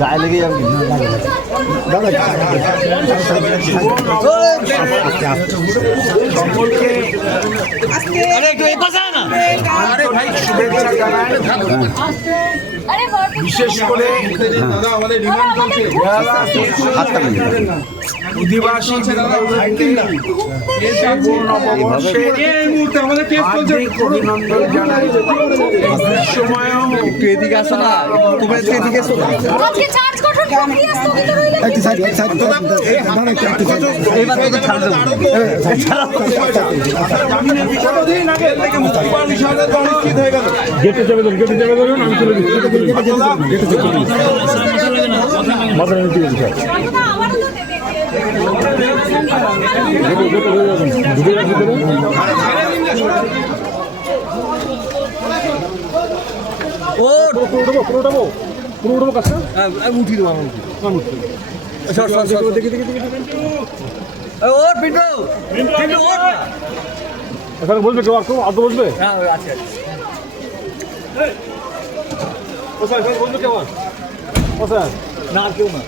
গায়ে লেগে যাবে। আন্তরিক শুভেচ্ছা জানাই। বিশেষ করে অধিবাসী অভিনন্দন জানাই। সময়ও এদিকে আসো না। তুমি এদিকে এসো ঢুকে রাখি দেবে ও পুরো উঠবো পুরো উঠবো কাজটা আমি উঠি দেবো আমি উঠি দেখি দেখি দেখি দেখি ও পিন্টু! পিন্টু না। এখানে বলবে কেউ আর কেউ আদৌ বলবে? হ্যাঁ আছে আছে। ও স্যার এখানে বলবে কেউ ও স্যার। না আর কেউ না।